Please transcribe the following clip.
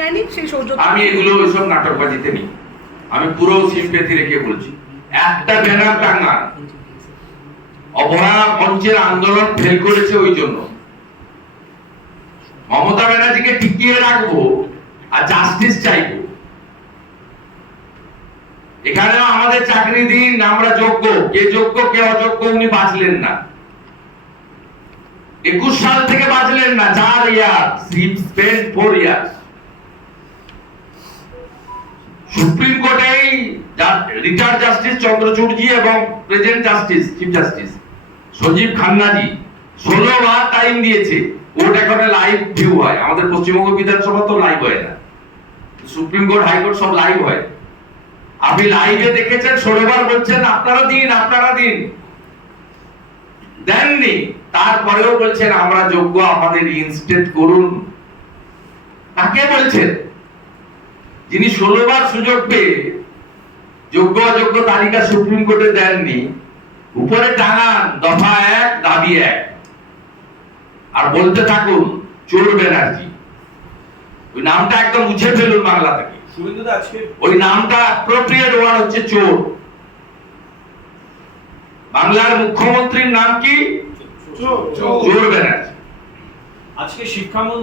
নেয়নি সেই আমি এগুলো আমি পুরো সিম্পেথি রেখে বলছি। একটা ব্যানার মঞ্চের আন্দোলন ফেল করেছে ওই জন্য। মমতা ব্যানার্জিকে টিকিয়ে রাখব আর জাস্টিস এখানেও আমাদের চাকরি দিন, আমরা যোগ্য। কে যোগ্য, কে অযোগ্য উনি বাঁচলেন না। একুশ সাল থেকে বাঁচলেন না, চার ইয়ার ফোর ইয়ার সুপ্রিম কোর্টেই রিটায়ার্ড জাস্টিস চন্দ্রচূড়জি এবং present justice, chief justice Sanjiv খান্নাজি। ষোলো বার টাইম দিয়েছে। কোর্ট এখন লাইভ ভিউ হয়। আমাদের পশ্চিমবঙ্গ বিধানসভা তো লাইভ হয় না। সুপ্রিম কোর্ট হাইকোর্ট সব লাইভ হয়। আপনি লাইভে দেখেছেন, ষোলো বার বলছেন, আপনারা দিন আপনারা দিন। দেননি। তারপরেও বলছেন, আমরা যোগ্য, আমাদের ইনস্টেট করুন। কাকে বলছেন? যিনি ষোলোবার সুযোগ পেয়ে যোগ্য অযোগ্য তালিকা সুপ্রিম কোর্টে দেননি উপরে টাঙান দফা এক দাবি এক। আর বলতে থাকুন চোর ব্যানার্জি। ওই নামটা একদম মুছে ফেলুন বাংলা থেকে। ওই নামটা অ্যাপ্রোপ্রিয়েট ওয়ার্ড হচ্ছে চোর। বাংলার মুখ্যমন্ত্রীর নাম কি? চোর। চোর ব্যানার্জি। আজকে শিক্ষামন্ত্রী